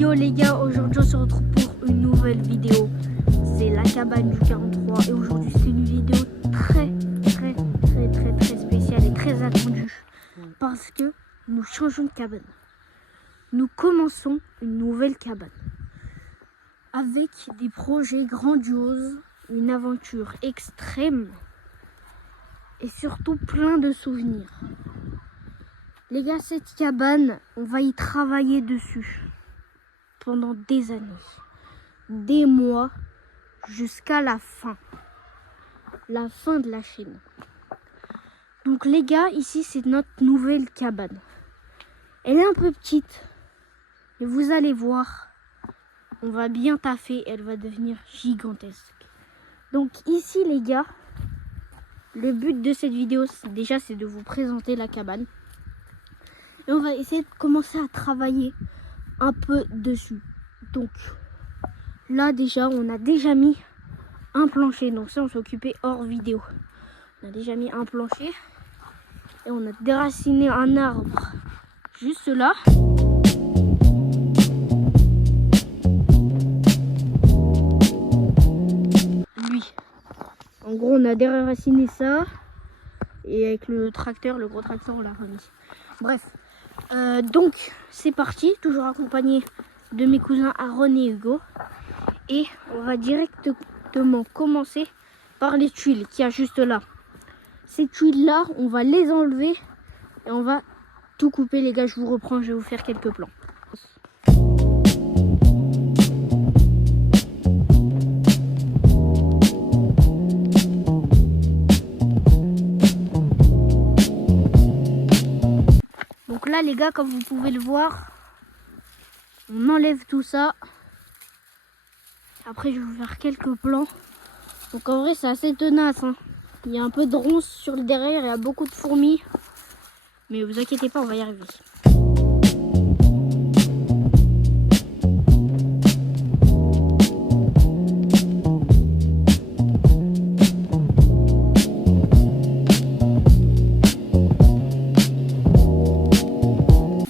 Yo les gars, aujourd'hui on se retrouve pour une nouvelle vidéo. C'est la cabane du 43 et aujourd'hui c'est une vidéo très spéciale et très attendue parce que nous changeons de cabane. Nous commençons une nouvelle cabane avec des projets grandioses, une aventure extrême et surtout plein de souvenirs. Les gars, cette cabane, on va y travailler dessus pendant des années, des mois, jusqu'à la fin de la chaîne. Donc les gars, ici c'est notre nouvelle cabane. Elle est un peu petite, mais vous allez voir, on va bien taffer, elle va devenir gigantesque. Donc ici les gars, le but de cette vidéo, c'est de vous présenter la cabane. Et on va essayer de commencer à travailler un peu dessus. Donc là déjà, on a déjà mis un plancher. Donc ça, on s'est occupé hors vidéo. On a déjà mis un plancher. Et on a déraciné un arbre juste là. Lui. En gros, on a déraciné ça. Et avec le tracteur, le gros tracteur, on l'a remis. Bref. Donc c'est parti, toujours accompagné de mes cousins Aaron et Hugo. Et on va directement commencer par les tuiles qu'il y a juste là. Ces tuiles là, on va les enlever et on va tout couper les gars. Je vous reprends, je vais vous faire quelques plans. Donc là les gars, comme vous pouvez le voir, on enlève tout ça. Après je vais vous faire quelques plans. Donc en vrai c'est assez tenace, hein. Il y a un peu de ronces sur le derrière, il y a beaucoup de fourmis. Mais vous inquiétez pas, on va y arriver.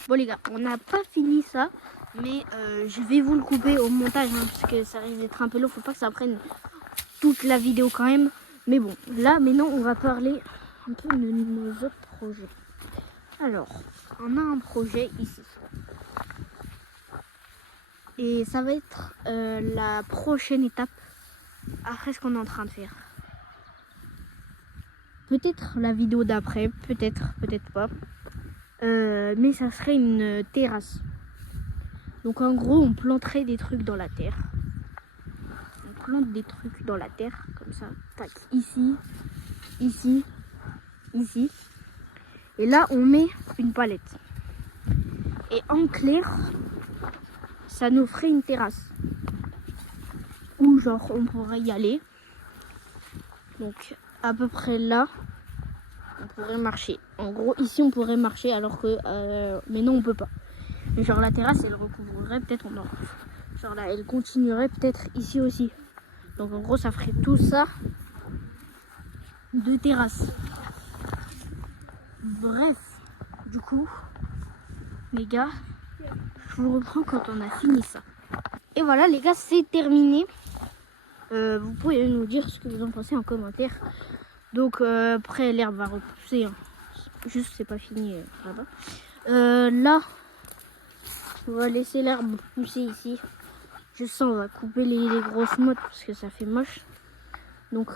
Bon les gars, on n'a pas fini ça, mais je vais vous le couper au montage, hein, parce que ça risque d'être un peu long, faut pas que ça prenne toute la vidéo quand même. Mais bon, là maintenant on va parler un peu de nos autres projets. Alors, on a un projet ici. Et ça va être la prochaine étape après ce qu'on est en train de faire. Peut-être la vidéo d'après, peut-être pas. Mais ça serait une terrasse. Donc en gros on planterait des trucs dans la terre. On plante des trucs dans la terre comme ça. Tac, ici, ici, ici. Et là on met une palette. Et en clair, ça nous ferait une terrasse. Ou genre on pourrait y aller. Donc à peu près là. On pourrait marcher. En gros, ici, on pourrait marcher alors que... mais non, on peut pas. Mais genre, la terrasse, elle recouvrerait peut-être... Genre là, elle continuerait peut-être ici aussi. Donc, en gros, ça ferait tout ça de terrasse. Bref, du coup, les gars, je vous reprends quand on a fini ça. Et voilà, les gars, c'est terminé. Vous pouvez nous dire ce que vous en pensez en commentaire. Donc après l'herbe va repousser, hein. Juste c'est pas fini là-bas. Là on va laisser l'herbe pousser ici. Juste ça, on va couper les grosses mottes parce que ça fait moche. Donc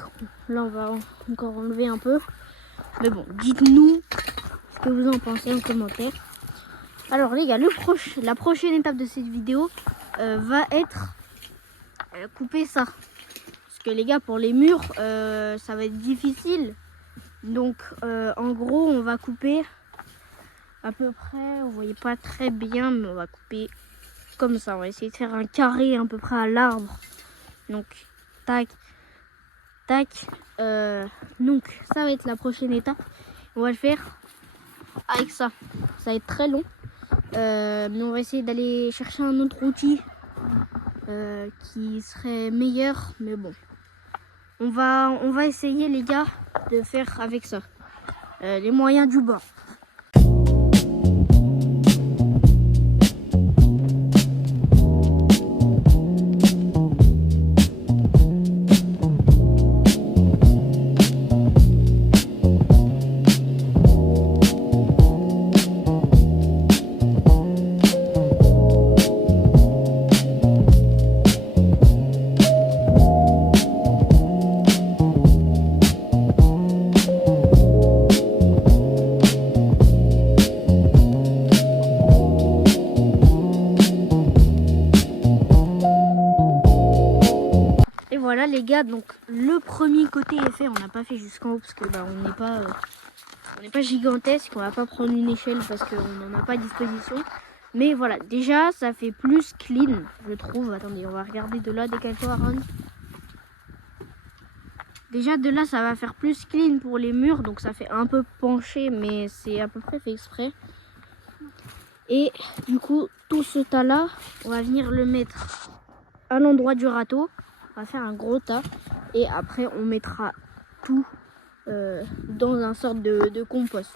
là on va encore enlever un peu. Mais bon, dites-nous ce que vous en pensez en commentaire. Alors les gars, la prochaine étape de cette vidéo va être couper ça. Que les gars, pour les murs ça va être difficile, donc en gros on va couper à peu près, vous voyez pas très bien, mais on va couper comme ça. On va essayer de faire un carré à peu près à l'arbre. Donc tac tac, donc ça va être la prochaine étape. On va le faire avec ça. Ça va être très long, mais on va essayer d'aller chercher un autre outil qui serait meilleur, mais bon, on va essayer les gars de faire avec ça, les moyens du bord. gars, donc le premier côté est fait. On n'a pas fait jusqu'en haut parce que bah, on n'est pas gigantesque. On va pas prendre une échelle parce qu'on n'en a pas à disposition. Mais voilà, déjà ça fait plus clean, je trouve. Attendez, on va regarder de là, décale-toi Aaron. Déjà de là ça va faire plus clean pour les murs, donc ça fait un peu penché, mais c'est à peu près fait exprès. Et du coup tout ce tas là, on va venir le mettre à l'endroit du râteau. On va faire un gros tas et après on mettra tout dans un sorte de compost.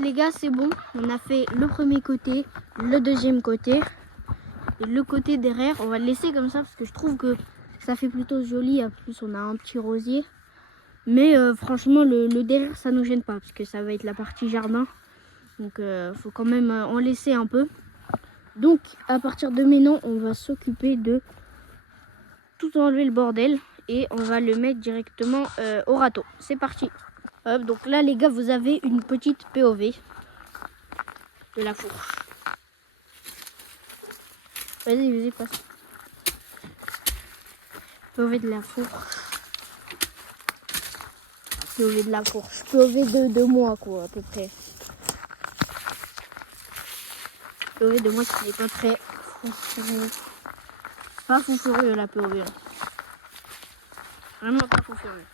Les gars, c'est bon, on a fait le premier côté, le deuxième côté et le côté derrière. On va le laisser comme ça parce que je trouve que ça fait plutôt joli. En plus on a un petit rosier, mais franchement le derrière ça nous gêne pas parce que ça va être la partie jardin, donc faut quand même en laisser un peu. Donc à partir de maintenant on va s'occuper de tout enlever le bordel et on va le mettre directement au râteau. C'est parti. Hop, donc là les gars, vous avez une petite POV de la fourche. Vas-y, passe. POV de la fourche. POV de la fourche. POV de moi quoi à peu près. POV de moi qui n'est pas très foufureux. Pas foufureux la POV. Hein. Vraiment pas foufureux.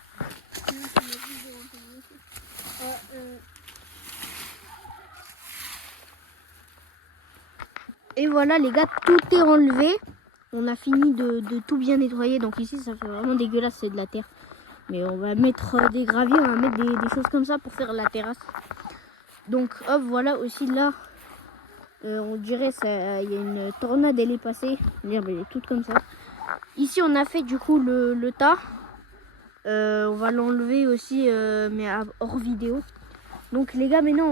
Et voilà les gars, tout est enlevé. On a fini de tout bien nettoyer. Donc ici ça fait vraiment dégueulasse, c'est de la terre. Mais on va mettre des graviers, on va mettre des choses comme ça pour faire la terrasse. Donc hop, voilà aussi là. On dirait il y a une tornade, elle est passée. L'herbe elle est toute comme ça. Ici on a fait du coup le tas. On va l'enlever aussi mais hors vidéo. Donc les gars, maintenant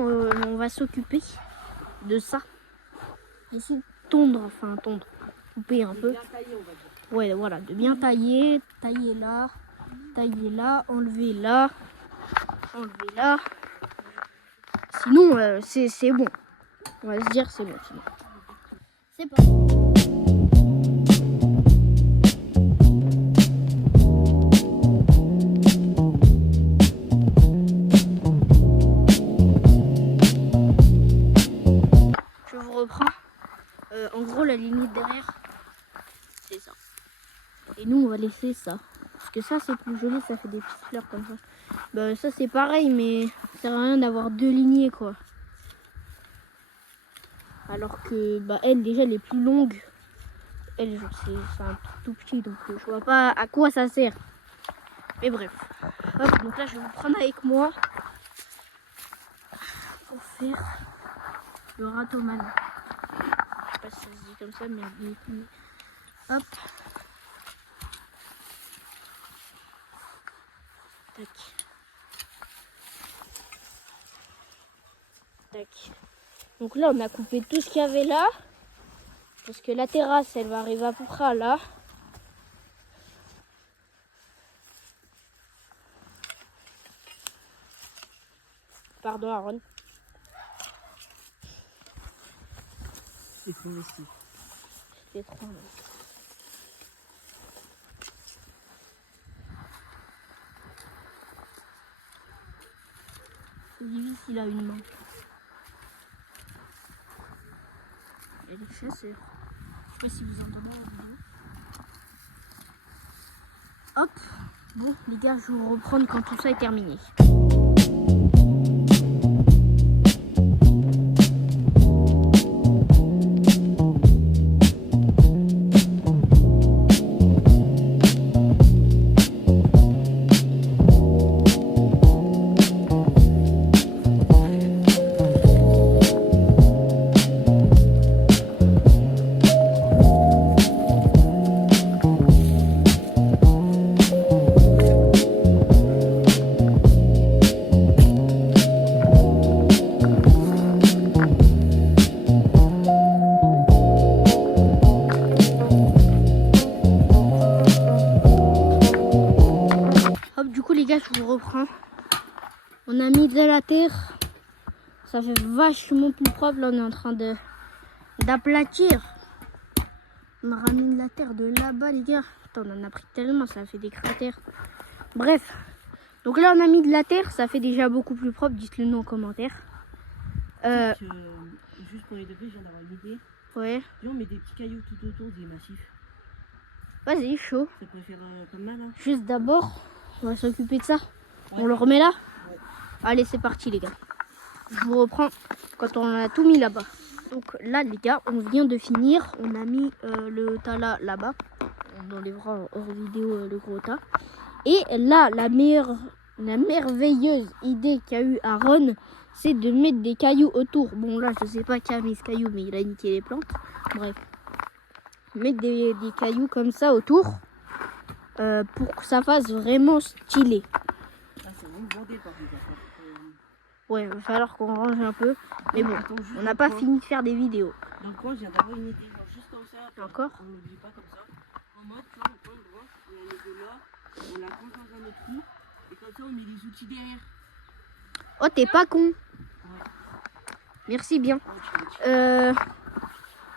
on va s'occuper de ça. Ici tondre, couper un peu. Ouais, voilà, de bien tailler là, enlever là, enlever là. Sinon c'est bon. On va se dire c'est bon sinon. C'est pas en gros la limite derrière c'est ça, et nous on va laisser ça parce que ça c'est plus joli, ça fait des petites fleurs comme ça. Bah, ça c'est pareil, mais ça sert à rien d'avoir deux lignées quoi, alors que bah, elle déjà elle est plus longue, elle c'est un tout petit, donc je vois pas à quoi ça sert, mais bref. Hop, donc là je vais vous prendre avec moi pour faire le râteau-man. Je sais pas si ça se dit comme ça, mais hop. Tac. Tac. Donc là, on a coupé tout ce qu'il y avait là. Parce que la terrasse, elle va arriver à peu près à là. Pardon, Aaron. C'est trop ici. C'est trop mal. C'est difficile à une main. Il y a des chasseurs. Je sais pas si vous entendez la vidéo. Hop. Bon, les gars, je vais vous reprendre quand tout ça est terminé. terre. Ça fait vachement plus propre. Là, on est en train d'aplatir. On a ramené de la terre de là-bas, les gars. Attends, on en a pris tellement, ça a fait des cratères. Bref. Donc là, on a mis de la terre. Ça fait déjà beaucoup plus propre. Dites-le nous en commentaire. Juste pour les degrés, je viens d'avoir une idée. Ouais. Viens, on met des petits cailloux tout autour des massifs. Vas-y, chaud. Ça pourrait faire pas mal, hein. Juste d'abord, on va s'occuper de ça. Ouais. On le remet là. Ouais. Allez, c'est parti, les gars. Je vous reprends quand on a tout mis là-bas. Donc là, les gars, on vient de finir. On a mis le tas là-bas. On enlèvera hors vidéo le gros tas. Et là, la merveilleuse idée qu'a eu Aaron, c'est de mettre des cailloux autour. Bon, là, je sais pas qui a mis ce caillou, mais il a niqué les plantes. Bref. Mettre des cailloux comme ça autour pour que ça fasse vraiment stylé. Ah, c'est vraiment bordé par contre. Ouais, il va falloir qu'on range un peu. Mais bon, attends, on n'a pas fini de faire des vidéos. Dans le coin, je viens d'avoir une idée. Genre juste comme ça. Encore? On n'oublie pas comme ça. En mode, tu vois, on prend le droit. Et on est de là. On la prend dans un autre trou. Et comme ça, on met les outils derrière. Oh, t'es pas con. Ouais. Merci bien. Ouais,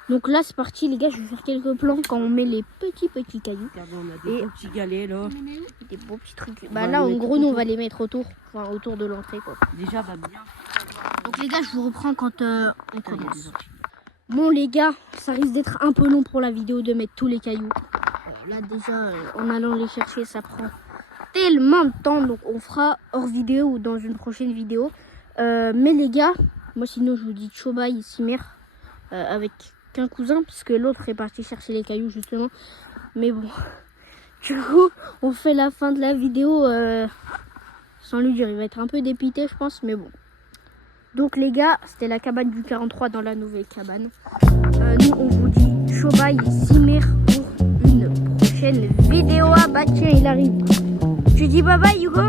Donc là, c'est parti, les gars. Je vais faire quelques plans quand on met les petits cailloux. regardez, on a des beaux petits galets là. Des beaux petits trucs. On Bah va là, les en mettre gros, nous, on autour. va les mettre autour. Enfin, autour de l'entrée, quoi. Déjà, va bien. Donc les gars, je vous reprends quand on Il y a commence. des orties. Bon les gars, ça risque d'être un peu long pour la vidéo de mettre tous les cailloux. Là déjà, en allant les chercher, ça prend tellement de temps. Donc on fera hors vidéo ou dans une prochaine vidéo. Mais les gars, moi sinon je vous dis Chobaï ici mère avec qu'un cousin. Parce que l'autre est parti chercher les cailloux justement. Mais bon, du coup, on fait la fin de la vidéo sans lui dire. Il va être un peu dépité je pense, mais bon. Donc les gars, c'était la cabane du 43 dans la nouvelle cabane. Nous on vous dit Chobaï Simir pour une prochaine vidéo. Ah bah tiens, il arrive. Tu dis bye bye Hugo?